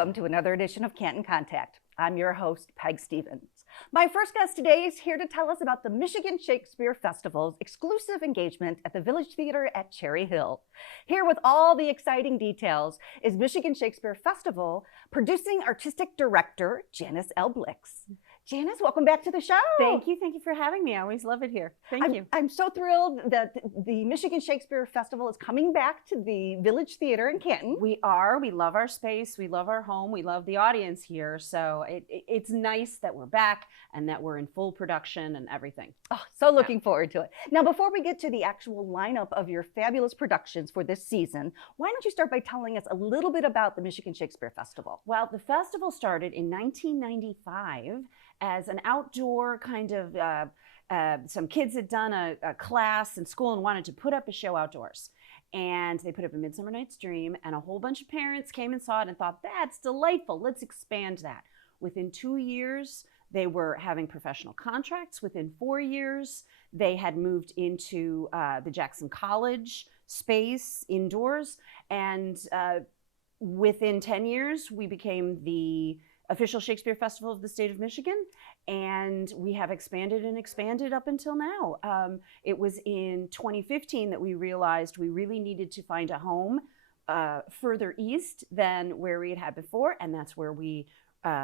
Welcome to another edition of Canton Contact. I'm your host, Peg Stevens. My first guest today is here to tell us about the Michigan Shakespeare Festival's exclusive engagement at the Village Theater at Cherry Hill. Here with all the exciting details is Michigan Shakespeare Festival producing artistic director, Janice L. Blix. Janice, welcome back to the show. Thank you for having me. I always love it here. Thank you. I'm so thrilled that the Michigan Shakespeare Festival is coming back to the Village Theater in Canton. We love our space, we love our home, we love the audience here. So it's nice that we're back and that we're in full production and everything. Oh, so looking forward to it. Now, before we get to the actual lineup of your fabulous productions for this season, why don't you start by telling us a little bit about the Michigan Shakespeare Festival? Well, the festival started in 1995 as an outdoor kind of, some kids had done a class in school and wanted to put up a show outdoors. And they put up A Midsummer Night's Dream, and a whole bunch of parents came and saw it and thought, that's delightful, let's expand that. Within 2 years, they were having professional contracts. Within 4 years, they had moved into the Jackson College space indoors. And within 10 years, we became the official Shakespeare Festival of the state of Michigan, and we have expanded and expanded up until now. It was in 2015 that we realized we really needed to find a home further east than where we had before, and that's where we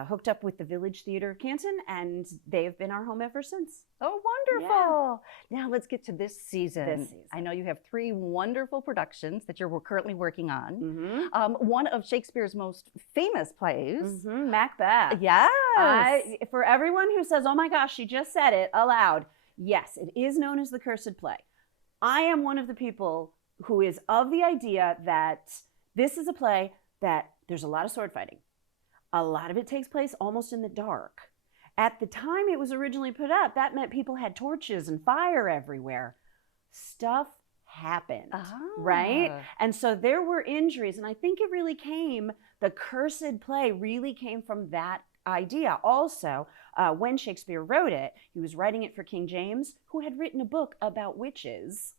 hooked up with the Village Theater of Canton, and they have been our home ever since. Oh, wonderful. Yeah. Now let's get to this season. I know you have 3 wonderful productions that you're currently working on. One of Shakespeare's most famous plays. Macbeth. Yes. For everyone who says, oh my gosh, she just said it aloud, yes, it is known as the cursed play. I am one of the people who is of the idea that this is a play that there's a lot of sword fighting. A lot of it takes place almost in the dark. At the time it was originally put up, that meant people had torches and fire everywhere. Stuff happened, right? And so there were injuries, and I think it really came, the cursed play really came from that idea. Also, when Shakespeare wrote it, he was writing it for King James, who had written a book about witches,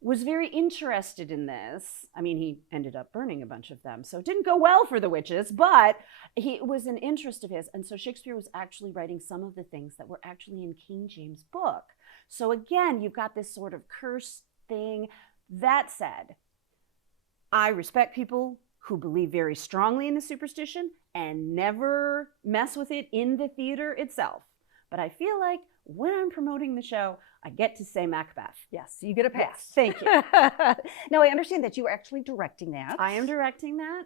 was very interested in this. I mean, he ended up burning a bunch of them, so it didn't go well for the witches, but it was an interest of his. And so Shakespeare was actually writing some of the things that were actually in King James' book. So again, you've got this sort of curse thing. That said, I respect people who believe very strongly in the superstition and never mess with it in the theater itself. But I feel like when I'm promoting the show, I get to say Macbeth. Yes, you get a pass. Yes, thank you. Now, I understand that you are actually directing that. I am directing that.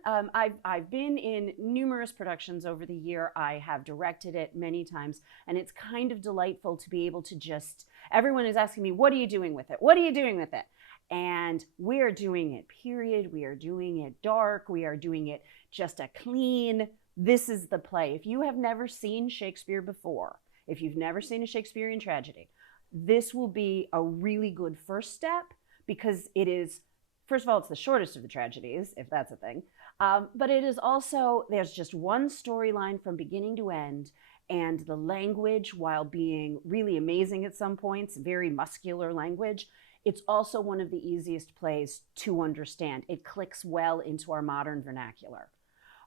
I've been in numerous productions over the year. I have directed it many times, and it's kind of delightful to be able to just, everyone is asking me, what are you doing with it? What are you doing with it? And we are doing it, period. We are doing it dark. We are doing it just a clean, this is the play. If you have never seen Shakespeare before, if you've never seen a Shakespearean tragedy, this will be a really good first step, because it is, first of all, it's the shortest of the tragedies, if that's a thing. But it is also, there's just one storyline from beginning to end, and the language, while being really amazing at some points, very muscular language, it's also one of the easiest plays to understand. It clicks well into our modern vernacular.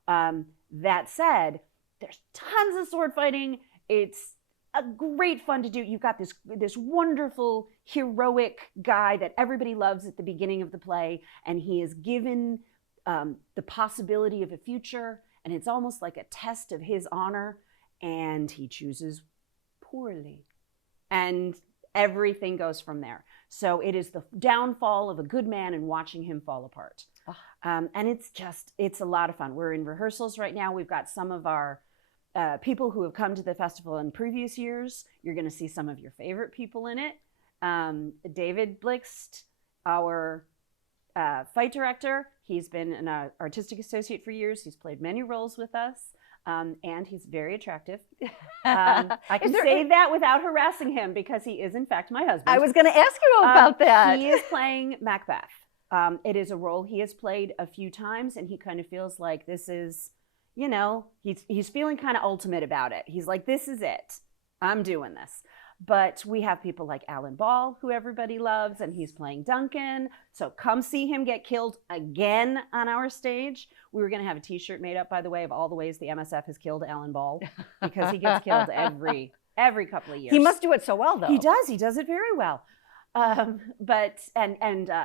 That said, there's tons of sword fighting. It's a great fun to do. You've got this wonderful heroic guy that everybody loves at the beginning of the play, and he is given the possibility of a future, and it's almost like a test of his honor, and he chooses poorly, and everything goes from there. So it is the downfall of a good man and watching him fall apart. And it's a lot of fun. We're in rehearsals right now. We've got some of our people who have come to the festival in previous years. You're going to see some of your favorite people in it. David Blixt, our fight director, he's been an artistic associate for years. He's played many roles with us, and he's very attractive. I can say that without harassing him, because he is, in fact, my husband. I was going to ask you about that. He is playing Macbeth. It is a role he has played a few times, and he kind of feels like this is, you know, he's feeling kind of ultimate about it. He's like, this is it. I'm doing this. But we have people like Alan Ball, who everybody loves, and he's playing Duncan. So come see him get killed again on our stage. We were going to have a t-shirt made up, by the way, of all the ways the MSF has killed Alan Ball, because he gets killed every couple of years. He must do it so well, though. He does. He does it very well. But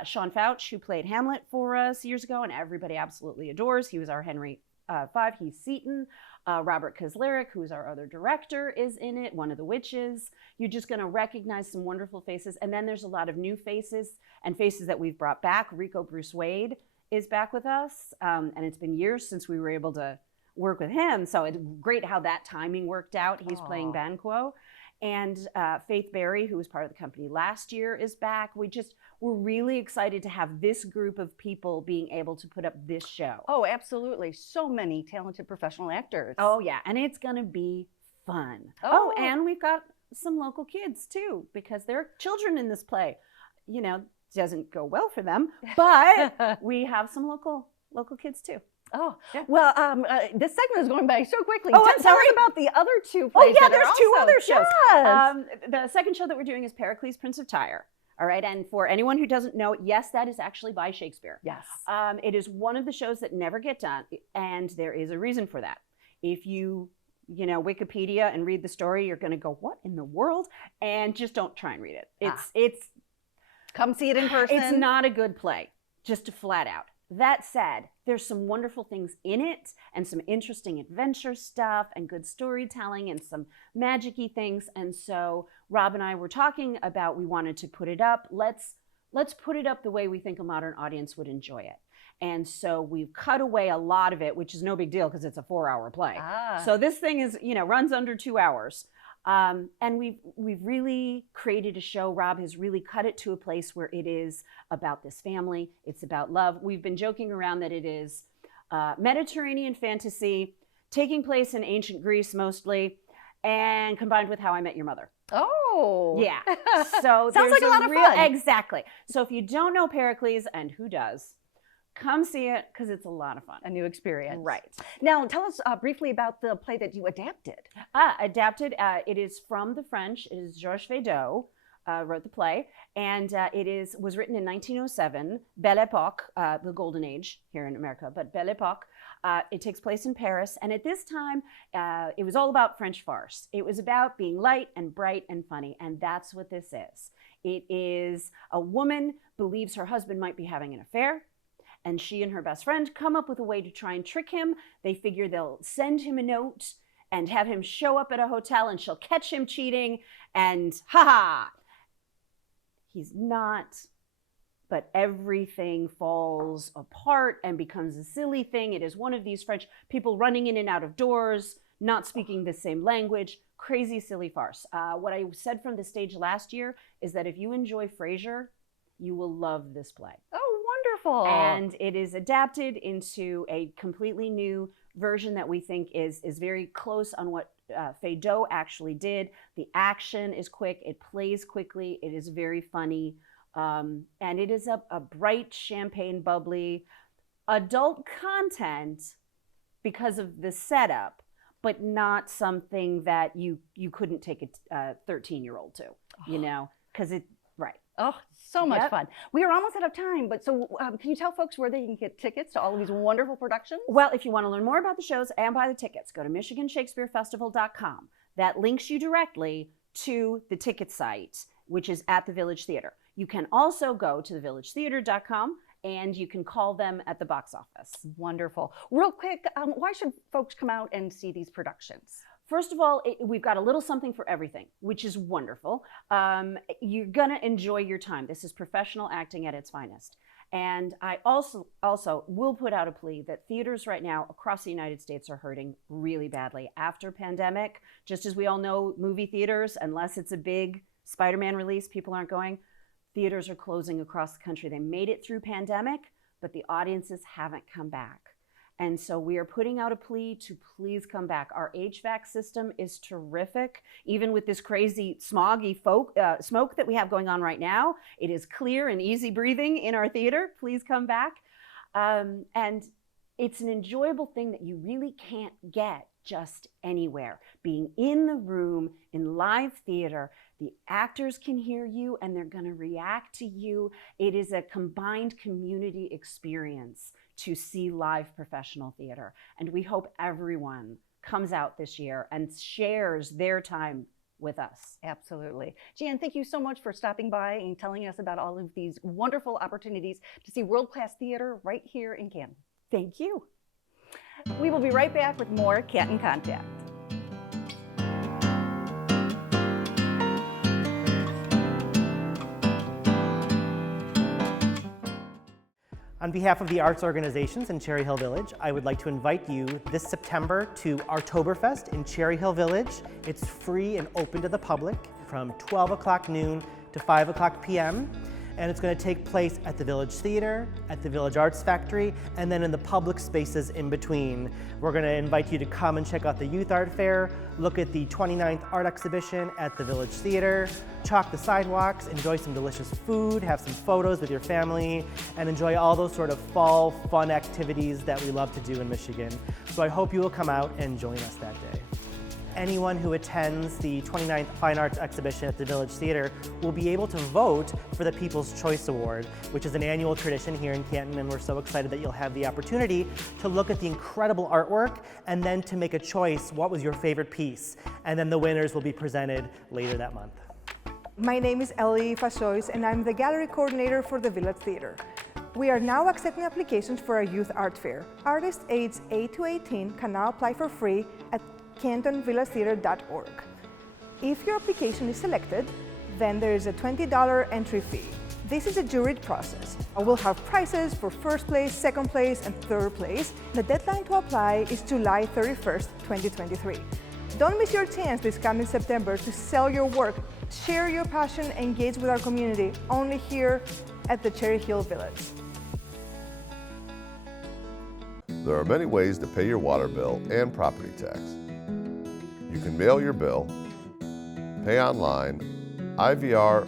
Sean Fouch, who played Hamlet for us years ago, and everybody absolutely adores. He was our Henry V. He's Seton. Robert Kozlerick, who's our other director, is in it, one of the witches. You're just going to recognize some wonderful faces. And then there's a lot of new faces and faces that we've brought back. Rico Bruce Wade is back with us. And it's been years since we were able to work with him. So it's great how that timing worked out. He's playing Banquo. And Faith Berry, who was part of the company last year, is back. We're really excited to have this group of people being able to put up this show. Oh, absolutely. So many talented professional actors. Oh, yeah. And it's going to be fun. Oh, and we've got some local kids, too, because there are children in this play. You know, doesn't go well for them, but we have some local kids, too. Oh, yeah. Well, this segment is going by so quickly. Oh, I'm Tell sorry us about the other two plays. Oh, yeah, that there's are two also, other shows. Yes. The second show that we're doing is Pericles, Prince of Tyre. All right, and for anyone who doesn't know, yes, that is actually by Shakespeare. Yes. It is one of the shows that never get done, and there is a reason for that. If you Wikipedia and read the story, you're going to go, what in the world? And just don't try and read it. It's come see it in person. It's not a good play, just to flat out. That said, there's some wonderful things in it and some interesting adventure stuff and good storytelling and some magic-y things. And so Rob and I were talking about, we wanted to put it up. Let's put it up the way we think a modern audience would enjoy it. And so we've cut away a lot of it, which is no big deal because it's a 4-hour play. So this thing is, runs under 2 hours. And we've really created a show. Rob has really cut it to a place where it is about this family. It's about love. We've been joking around that it is Mediterranean fantasy, taking place in ancient Greece mostly, and combined with How I Met Your Mother. Oh. Yeah. So sounds like a lot of fun. Exactly. So if you don't know Pericles, and who does, come see it because it's a lot of fun. A new experience. Right. Now, tell us briefly about the play that you adapted. It is from the French. It is Georges Feydeau wrote the play, and it was written in 1907, Belle Époque, the Golden Age here in America, but Belle Époque. It takes place in Paris, and at this time, it was all about French farce. It was about being light and bright and funny, and that's what this is. It is a woman believes her husband might be having an affair, and she and her best friend come up with a way to try and trick him. They figure they'll send him a note and have him show up at a hotel, and she'll catch him cheating, and he's not. But everything falls apart and becomes a silly thing. It is one of these French people running in and out of doors, not speaking the same language, crazy, silly farce. What I said from the stage last year is that if you enjoy Frasier, you will love this play. Oh, wonderful. And it is adapted into a completely new version that we think is very close on what Feydeau actually did. The action is quick. It plays quickly. It is very funny. And it is a bright, champagne, bubbly, adult content because of the setup, but not something that you couldn't take a 13-year-old to, because right. Oh, so much fun. We are almost out of time, but so can you tell folks where they can get tickets to all of these wonderful productions? Well, if you want to learn more about the shows and buy the tickets, go to MichiganShakespeareFestival.com. That links you directly to the ticket site, which is at the Village Theater. You can also go to thevillagetheater.com and you can call them at the box office. Wonderful. Real quick, why should folks come out and see these productions? First of all, we've got a little something for everything, which is wonderful. You're going to enjoy your time. This is professional acting at its finest. And I also will put out a plea that theaters right now across the United States are hurting really badly. After pandemic, just as we all know, movie theaters, unless it's a big Spider-Man release, people aren't going. Theaters are closing across the country. They made it through pandemic, but the audiences haven't come back. And so we are putting out a plea to please come back. Our HVAC system is terrific. Even with this crazy smoggy smoke that we have going on right now, it is clear and easy breathing in our theater. Please come back. And it's an enjoyable thing that you really can't get just anywhere. Being in the room, in live theater, the actors can hear you and they're going to react to you. It is a combined community experience to see live professional theater. And we hope everyone comes out this year and shares their time with us. Absolutely. Jan, thank you so much for stopping by and telling us about all of these wonderful opportunities to see world-class theater right here in Canton. Thank you. We will be right back with more Canton Contact. On behalf of the arts organizations in Cherry Hill Village, I would like to invite you this September to Artoberfest in Cherry Hill Village. It's free and open to the public from 12 o'clock noon to 5 o'clock p.m. And it's going to take place at the Village Theater, at the Village Arts Factory, and then in the public spaces in between. We're going to invite you to come and check out the Youth Art Fair, look at the 29th Art Exhibition at the Village Theater, chalk the sidewalks, enjoy some delicious food, have some photos with your family, and enjoy all those sort of fall fun activities that we love to do in Michigan. So I hope you will come out and join us that day. Anyone who attends the 29th Fine Arts Exhibition at the Village Theater will be able to vote for the People's Choice Award, which is an annual tradition here in Canton, and we're so excited that you'll have the opportunity to look at the incredible artwork and then to make a choice, what was your favorite piece? And then the winners will be presented later that month. My name is Ellie Fashois, and I'm the gallery coordinator for the Village Theater. We are now accepting applications for our youth art fair. Artists aged 8 to 18 can now apply for free at cantonvillagetheater.org. If your application is selected, then there is a $20 entry fee. This is a juried process. We'll have prizes for first place, second place, and third place. The deadline to apply is July 31st, 2023. Don't miss your chance this coming September to sell your work, share your passion, engage with our community, only here at the Cherry Hill Village. There are many ways to pay your water bill and property tax. You can mail your bill, pay online, IVR,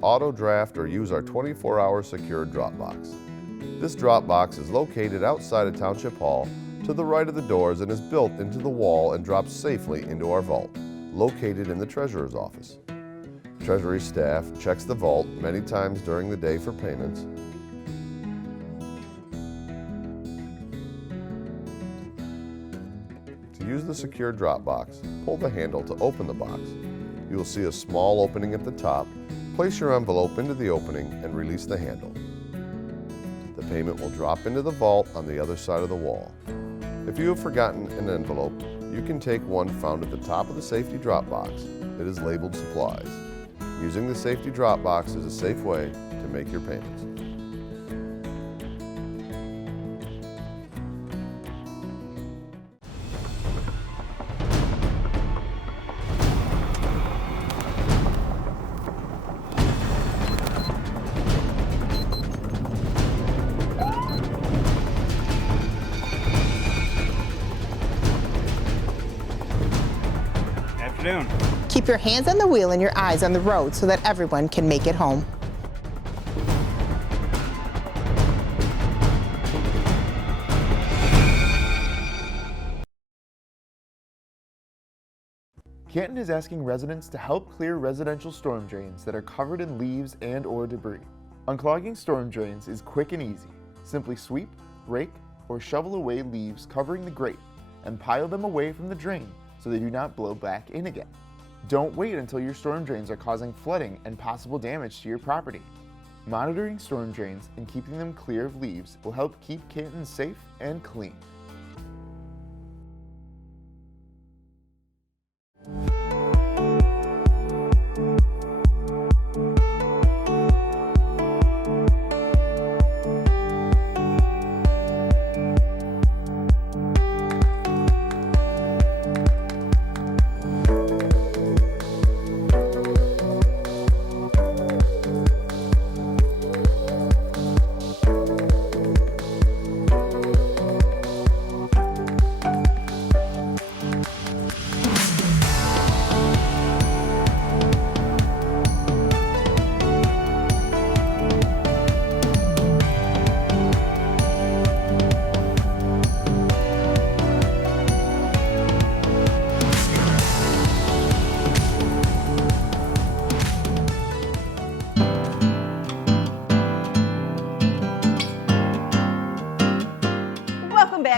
auto draft, or use our 24-hour secured drop box. This drop box is located outside of Township Hall to the right of the doors and is built into the wall and drops safely into our vault, located in the Treasurer's office. Treasury staff checks the vault many times during the day for payments. To use the secure drop box, pull the handle to open the box. You will see a small opening at the top. Place your envelope into the opening and release the handle. The payment will drop into the vault on the other side of the wall. If you have forgotten an envelope, you can take one found at the top of the safety drop box. It is labeled supplies. Using the safety drop box is a safe way to make your payments. Afternoon. Keep your hands on the wheel and your eyes on the road so that everyone can make it home. Canton is asking residents to help clear residential storm drains that are covered in leaves and/or debris. Unclogging storm drains is quick and easy. Simply sweep, rake, or shovel away leaves covering the grate and pile them away from the drain so they do not blow back in again. Don't wait until your storm drains are causing flooding and possible damage to your property. Monitoring storm drains and keeping them clear of leaves will help keep Canton safe and clean.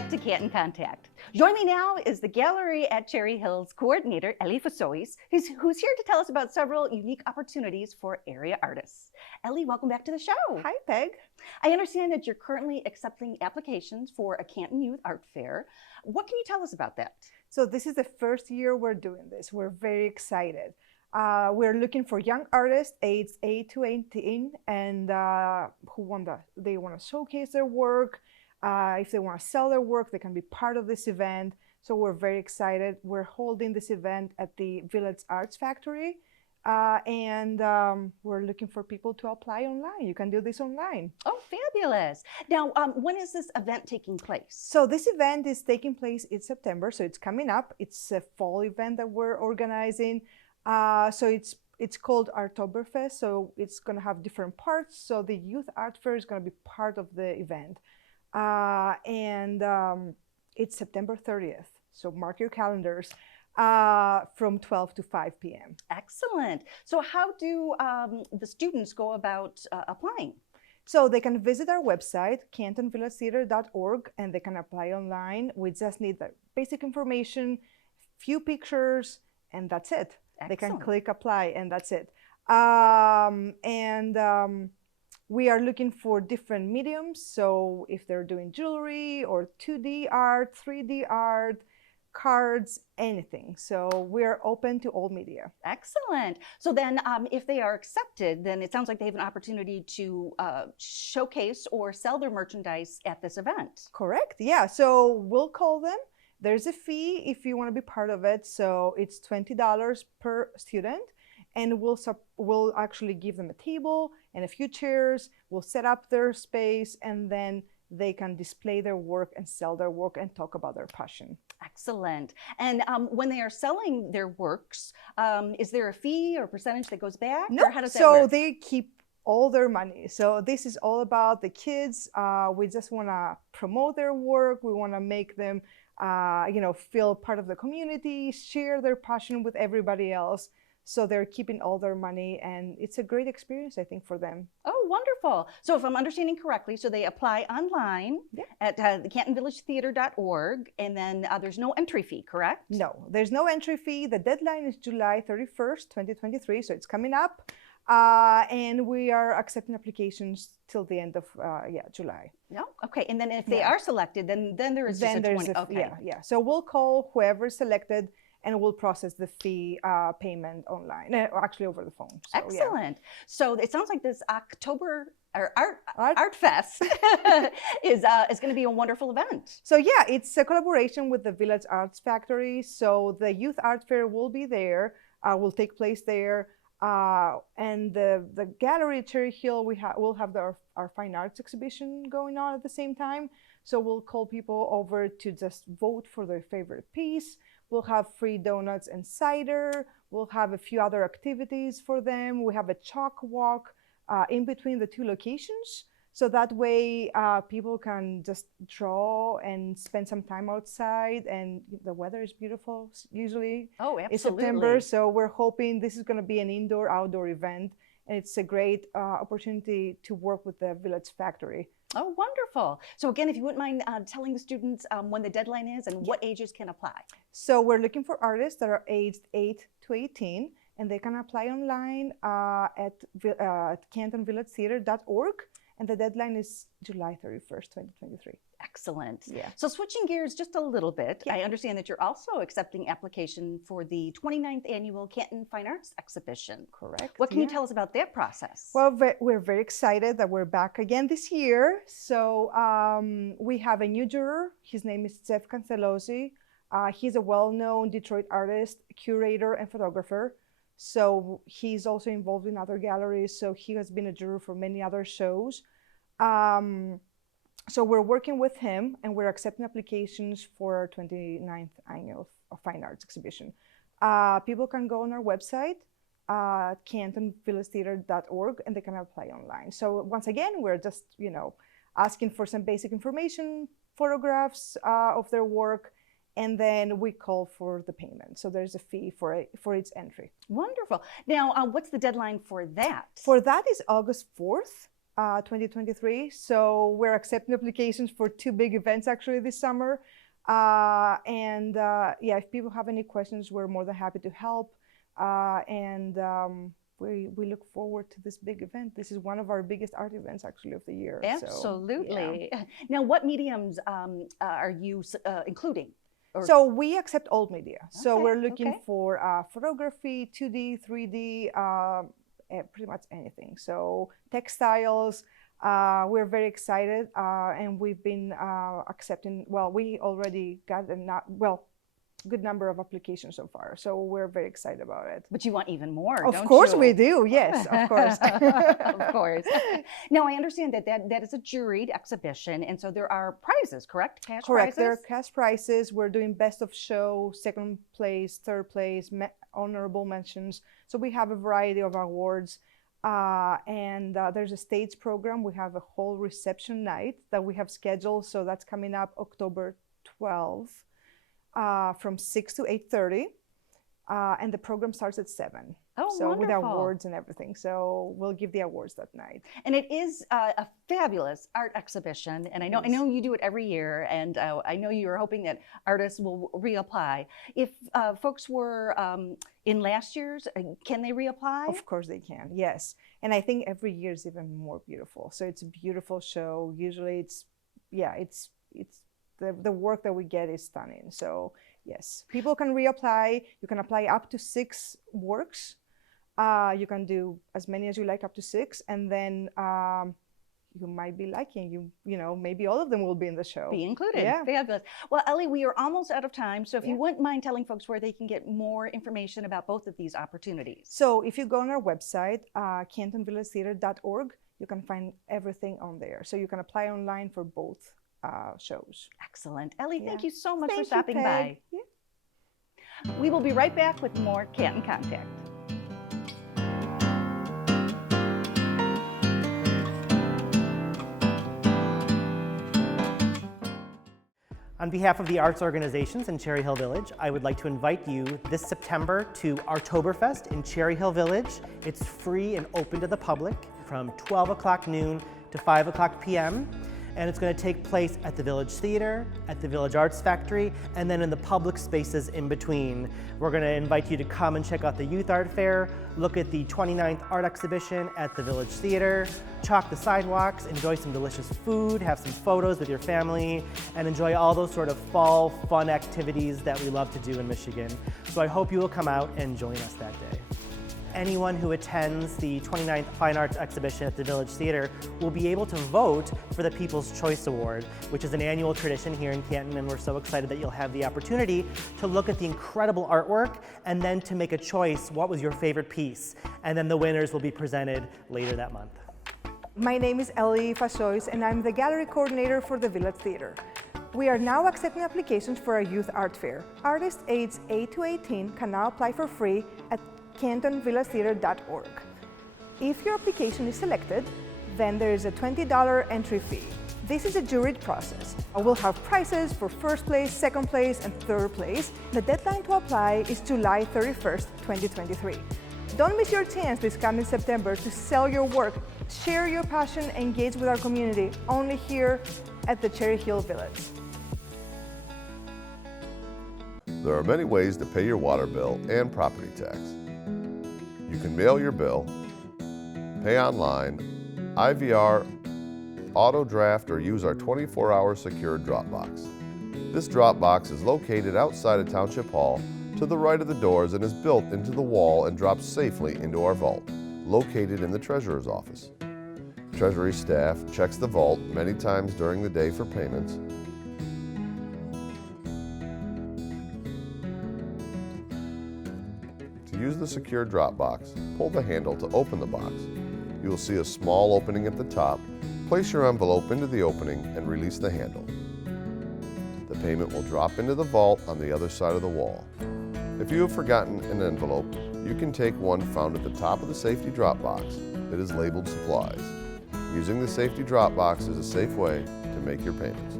back to Canton Contact. Joining me now is the Gallery at Cherry Hill's coordinator, Ellie Fasois, who's here to tell us about several unique opportunities for area artists. Ellie, welcome back to the show. Hi, Peg. I understand that you're currently accepting applications for a Canton Youth Art Fair. What can you tell us about that? So this is the first year we're doing this. We're very excited. We're looking for young artists aged 8 to 18 and they want to showcase their work. If they want to sell their work, they can be part of this event. So we're very excited. We're holding this event at the Village Arts Factory. We're looking for people to apply online. You can do this online. Oh, fabulous. Now, when is this event taking place? So this event is taking place in September, so it's coming up. It's a fall event that we're organizing. So it's called Artoberfest, so it's going to have different parts. So the Youth Art Fair is going to be part of the event. It's September 30th, so mark your calendars. From 12 to 5 p.m. Excellent. So how do the students go about applying? So they can visit our website, cantonvillagetheater.org, and they can apply online. We just need the basic information, few pictures, and that's it. Excellent. They can click apply, and that's it. We are looking for different mediums. So if they're doing jewelry or 2D art, 3D art, cards, anything. So we're open to all media. Excellent. So then if they are accepted, then it sounds like they have an opportunity to showcase or sell their merchandise at this event. Correct. Yeah. So we'll call them. There's a fee if you want to be part of it. So it's $20 per student. And we'll actually give them a table and a few chairs. We'll set up their space, and then they can display their work and sell their work and talk about their passion. Excellent. And when they are selling their works, is there a fee or percentage that goes back? No, or how does that so work? they keep all their money. So this is all about the kids. We just want to promote their work. We want to make them, feel part of the community, share their passion with everybody else. So they're keeping all their money, and it's a great experience, I think, for them. Oh, wonderful. So if I'm understanding correctly, so they apply online at the cantonvillagetheater.org, and then there's no entry fee, correct? No, there's no entry fee. The deadline is July 31st, 2023, so it's coming up. And we are accepting applications till the end of July. No? Okay, and then if they are selected, then there is just a 20. Okay. Yeah. So we'll call whoever is selected, and we'll process the fee payment online, actually over the phone. So, excellent. Yeah. So it sounds like this October or Art Fest is going to be a wonderful event. So yeah, it's a collaboration with the Village Arts Factory. So the Youth Art Fair will be there, will take place there. And the gallery at Cherry Hill, we'll have our fine arts exhibition going on at the same time. So we'll call people over to just vote for their favorite piece. We'll have free donuts and cider. We'll have a few other activities for them. We have a chalk walk in between the two locations. So that way people can just draw and spend some time outside. And the weather is beautiful usually. Oh, absolutely. In September. So we're hoping this is going to be an indoor-outdoor event. And it's a great opportunity to work with the Village Factory. Oh, wonderful. So again, if you wouldn't mind telling the students when the deadline is and what ages can apply. So we're looking for artists that are aged 8 to 18, and they can apply online at cantonvillagetheater.org. And the deadline is July 31st, 2023. Excellent. Yeah. So switching gears just a little bit, I understand that you're also accepting application for the 29th Annual Canton Fine Arts Exhibition. Correct. What can you tell us about that process? Well, we're very excited that we're back again this year. So we have a new juror. His name is Jeff Cancellosi. He's a well-known Detroit artist, curator, and photographer. So he's also involved in other galleries. So he has been a juror for many other shows. So we're working with him, and we're accepting applications for our 29th Annual Fine Arts Exhibition. People can go on our website, cantonvillagetheater.org, and they can apply online. So once again, we're just, asking for some basic information, photographs of their work, and then we call for the payment. So there's a fee for its entry. Wonderful. Now, what's the deadline for that? For that is August 4th. 2023. So we're accepting applications for 2 big events actually this summer. Yeah, if people have any questions, we're more than happy to help. We look forward to this big event. This is one of our biggest art events actually of the year. Absolutely. So, yeah. Now, what mediums are you including? So we accept all media. So Okay, we're looking okay. for photography, 2D, 3D, pretty much anything. So textiles, we're very excited, and we've been accepting. Well, we already got good number of applications so far. So we're very excited about it. But you want even more, Of don't course you? we do. Yes, of course. Of course. Now, I understand that is a juried exhibition, and so there are prizes, correct? Cash Correct. There are prizes? cash prizes. We're doing best of show, second place, third place, honorable mentions. So we have a variety of awards. There's a stage program. We have a whole reception night that we have scheduled. So that's coming up October 12th from 6 to 8:30. And the program starts at 7. Oh, so with wonderful. awards and everything. So we'll give the awards that night. And it is a fabulous art exhibition, and I know you do it every year, and I know you're hoping that artists will reapply. If folks were in last year's, can they reapply? Of course they can, yes. And I think every year is even more beautiful. So it's a beautiful show. Usually it's the work that we get is stunning. So yes, people can reapply. You can apply up to 6 works. You can do as many as you like, up to 6, and then you might be liking, maybe all of them will be in the show. Be included. Yeah. Fabulous. Well, Ellie, we are almost out of time, so if you wouldn't mind telling folks where they can get more information about both of these opportunities. So if you go on our website, cantonvillagetheater.org, you can find everything on there. So you can apply online for both shows. Excellent. Ellie, thank Yeah. you so much Thank for you, stopping Peg. by. Yeah. We will be right back with more Canton Contact. On behalf of the arts organizations in Cherry Hill Village, I would like to invite you this September to Artoberfest in Cherry Hill Village. It's free and open to the public from 12 o'clock noon to 5 o'clock p.m. And it's going to take place at the Village Theater, at the Village Arts Factory, and then in the public spaces in between. We're going to invite you to come and check out the Youth Art Fair, look at the 29th Art Exhibition at the Village Theater, chalk the sidewalks, enjoy some delicious food, have some photos with your family, and enjoy all those sort of fall fun activities that we love to do in Michigan. So I hope you will come out and join us that day. Anyone who attends the 29th Fine Arts Exhibition at the Village Theater will be able to vote for the People's Choice Award, which is an annual tradition here in Canton, and we're so excited that you'll have the opportunity to look at the incredible artwork and then to make a choice, what was your favorite piece? And then the winners will be presented later that month. My name is Ellie Fashois, and I'm the gallery coordinator for the Village Theater. We are now accepting applications for our youth art fair. Artists aged 8 to 18 can now apply for free at cantonvillagetheater.org. If your application is selected, then there is a $20 entry fee. This is a juried process. We'll have prizes for first place, second place, and third place. The deadline to apply is July 31st, 2023. Don't miss your chance this coming September to sell your work, share your passion, engage with our community, only here at the Cherry Hill Village. There are many ways to pay your water bill and property tax. You can mail your bill, pay online, IVR, auto draft, or use our 24-hour secured drop box. This drop box is located outside of Township Hall to the right of the doors and is built into the wall and drops safely into our vault, located in the Treasurer's office. Treasury staff checks the vault many times during the day for payments. To use the secure drop box, pull the handle to open the box. You will see a small opening at the top. Place your envelope into the opening and release the handle. The payment will drop into the vault on the other side of the wall. If you have forgotten an envelope, you can take one found at the top of the safety drop box that is labeled supplies. Using the safety drop box is a safe way to make your payments.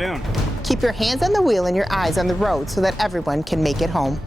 afternoon. Keep your hands on the wheel and your eyes on the road so that everyone can make it home.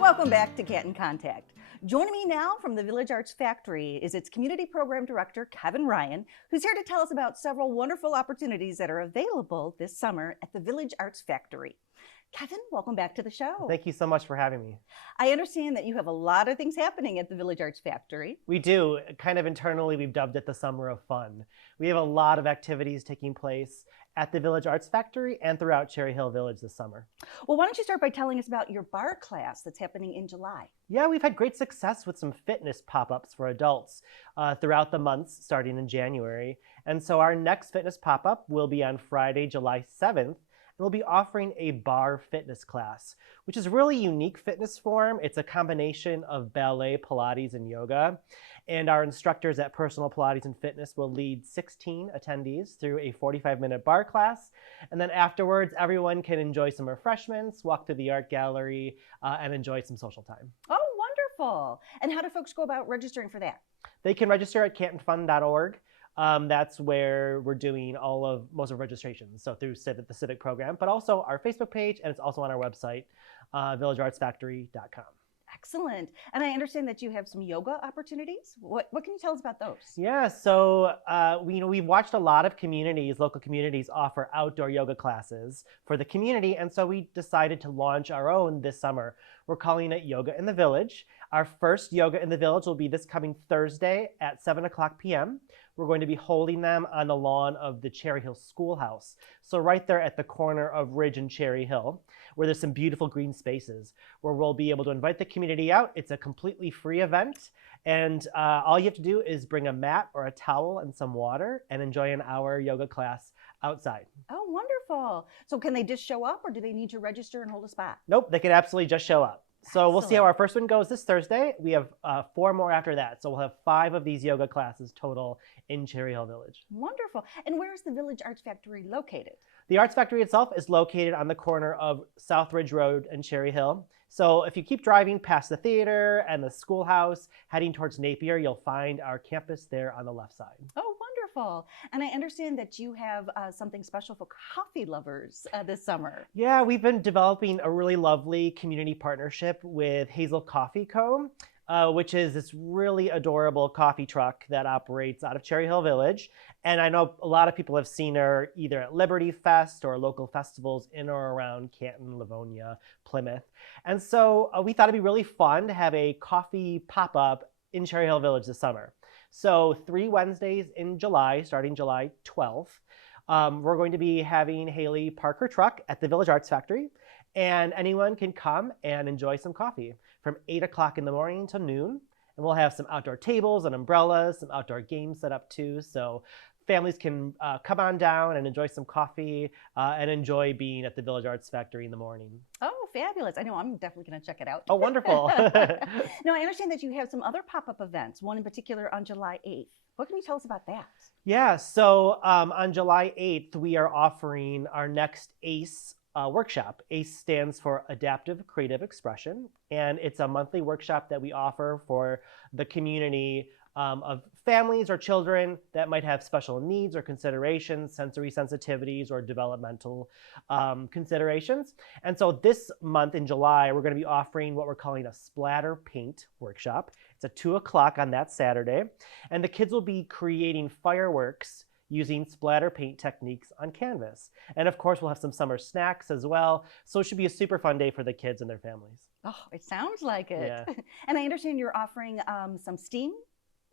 Welcome back to Canton Contact. Joining me now from the Village Arts Factory is its Community Program Director, Kevin Ryan, who's here to tell us about several wonderful opportunities that are available this summer at the Village Arts Factory. Kevin, welcome back to the show. Thank you so much for having me. I understand that you have a lot of things happening at the Village Arts Factory. We do. Kind of internally, we've dubbed it the Summer of Fun. We have a lot of activities taking place at the Village Arts Factory and throughout Cherry Hill Village this summer. Well, why don't you start by telling us about your bar class that's happening in July? Yeah, we've had great success with some fitness pop-ups for adults throughout the months starting in January. And so our next fitness pop-up will be on Friday, July 7th. We'll be offering a bar fitness class, which is a really unique fitness form. It's a combination of ballet, Pilates, and yoga. And our instructors at Personal Pilates and Fitness will lead 16 attendees through a 45-minute bar class. And then afterwards, everyone can enjoy some refreshments, walk through the art gallery, and enjoy some social time. Oh, wonderful. And how do folks go about registering for that? They can register at cantonfun.org. That's where we're doing most of registrations. So through the Civic program, but also our Facebook page, and it's also on our website, villageartsfactory.com. Excellent. And I understand that you have some yoga opportunities. What can you tell us about those? Yeah, so we've watched a lot of local communities offer outdoor yoga classes for the community, and so we decided to launch our own this summer. We're calling it Yoga in the Village. Our first Yoga in the Village will be this coming Thursday at 7:00 p.m. We're going to be holding them on the lawn of the Cherry Hill Schoolhouse. So right there at the corner of Ridge and Cherry Hill, where there's some beautiful green spaces, where we'll be able to invite the community out. It's a completely free event. And all you have to do is bring a mat or a towel and some water and enjoy an hour yoga class outside. Oh, wonderful. So can they just show up, or do they need to register and hold a spot? Nope, they can absolutely just show up. So we'll see how our first one goes this Thursday. We have 4 more after that. So we'll have 5 of these yoga classes total in Cherry Hill Village. Wonderful. And where is the Village Arts Factory located? The Arts Factory itself is located on the corner of South Ridge Road and Cherry Hill. So if you keep driving past the theater and the schoolhouse, heading towards Napier, you'll find our campus there on the left side. Oh, wonderful. And I understand that you have something special for coffee lovers this summer. Yeah, we've been developing a really lovely community partnership with Hazel Coffee Co., which is this really adorable coffee truck that operates out of Cherry Hill Village. And I know a lot of people have seen her either at Liberty Fest or local festivals in or around Canton, Livonia, Plymouth. And so we thought it'd be really fun to have a coffee pop-up in Cherry Hill Village this summer. So 3 Wednesdays in July, starting July 12th, we're going to be having Haley park her truck at the Village Arts Factory, and anyone can come and enjoy some coffee from 8 o'clock in the morning till noon. And we'll have some outdoor tables and umbrellas, some outdoor games set up too. So families can come on down and enjoy some coffee and enjoy being at the Village Arts Factory in the morning. Oh, fabulous. I know I'm definitely going to check it out. Oh, wonderful. Now, I understand that you have some other pop-up events, one in particular on July 8th. What can you tell us about that? Yeah, so on July 8th, we are offering our next ACE workshop. ACE stands for Adaptive Creative Expression, and it's a monthly workshop that we offer for the community of families or children that might have special needs or considerations, sensory sensitivities, or developmental considerations. And so this month in July, we're going to be offering what we're calling a splatter paint workshop. It's at 2 o'clock on that Saturday, and the kids will be creating fireworks using splatter paint techniques on canvas. And of course, we'll have some summer snacks as well. So it should be a super fun day for the kids and their families. Oh, it sounds like it. Yeah. And I understand you're offering some STEAM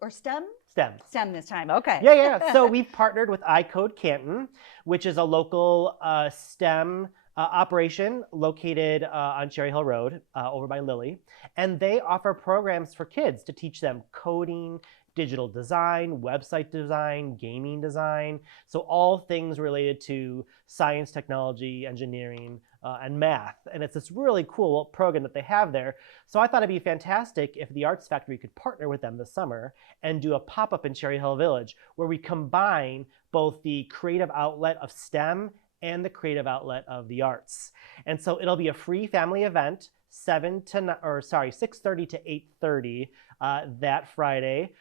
or STEM? STEM. STEM this time, okay. Yeah. So we've partnered with iCode Canton, which is a local STEM operation located on Cherry Hill Road over by Lilly. And they offer programs for kids to teach them coding, digital design, website design, gaming design. So all things related to science, technology, engineering, and math. And it's this really cool program that they have there. So I thought it'd be fantastic if the Arts Factory could partner with them this summer and do a pop-up in Cherry Hill Village where we combine both the creative outlet of STEM and the creative outlet of the arts. And so it'll be a free family event, 6:30 to 8:30 that Friday,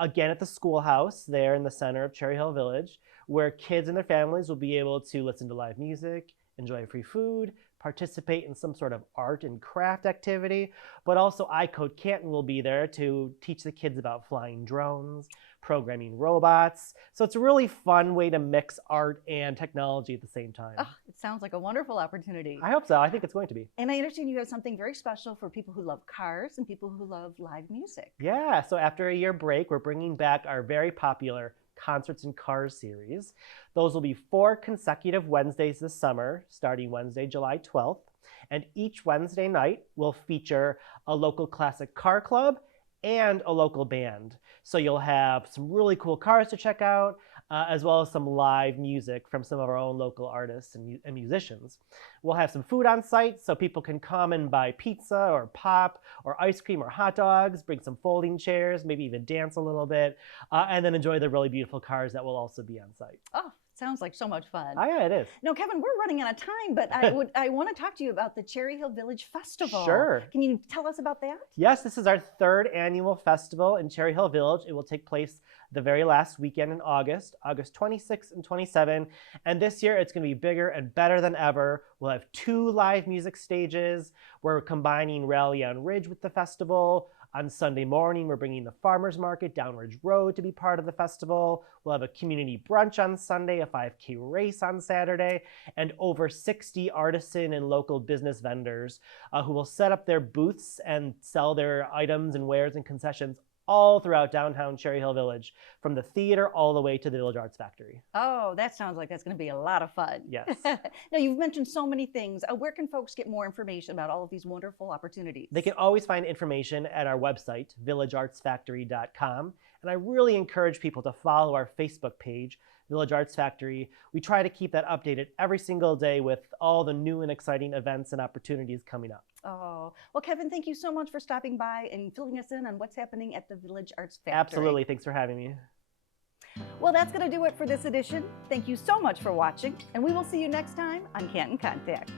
again at the schoolhouse there in the center of Cherry Hill Village, where kids and their families will be able to listen to live music, enjoy free food, participate in some sort of art and craft activity, but also iCode Canton will be there to teach the kids about flying drones, programming robots. So it's a really fun way to mix art and technology at the same time. Oh, it sounds like a wonderful opportunity. I hope so. I think it's going to be. And I understand you have something very special for people who love cars and people who love live music. Yeah, so after a year break, we're bringing back our very popular Concerts in Cars series. Those will be 4 consecutive Wednesdays this summer, starting Wednesday, July 12th. And each Wednesday night will feature a local classic car club and a local band. So you'll have some really cool cars to check out, as well as some live music from some of our own local artists and musicians. We'll have some food on site so people can come and buy pizza or pop or ice cream or hot dogs, bring some folding chairs, maybe even dance a little bit, and then enjoy the really beautiful cars that will also be on site. Oh, sounds like so much fun. Oh, yeah, it is. Now, Kevin, we're running out of time, but I want to talk to you about the Cherry Hill Village Festival. Sure. Can you tell us about that? Yes, this is our 3rd annual festival in Cherry Hill Village. It will take place the very last weekend in August 26th and 27th. And this year it's going to be bigger and better than ever. We'll have 2 live music stages. We're combining Rally on Ridge with the festival. On Sunday morning, we're bringing the farmers market down Ridge Road to be part of the festival. We'll have a community brunch on Sunday, a 5K race on Saturday, and over 60 artisan and local business vendors who will set up their booths and sell their items and wares and concessions all throughout downtown Cherry Hill Village, from the theater all the way to the Village Arts Factory. Oh, that sounds like that's going to be a lot of fun. Yes. Now, you've mentioned so many things. Where can folks get more information about all of these wonderful opportunities? They can always find information at our website, villageartsfactory.com. And I really encourage people to follow our Facebook page, Village Arts Factory. We try to keep that updated every single day with all the new and exciting events and opportunities coming up. Oh, well, Kevin, thank you so much for stopping by and filling us in on what's happening at the Village Arts Factory. Absolutely. Thanks for having me. Well, that's going to do it for this edition. Thank you so much for watching, and we will see you next time on Canton Contact.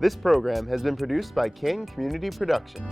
This program has been produced by Canton Community Production.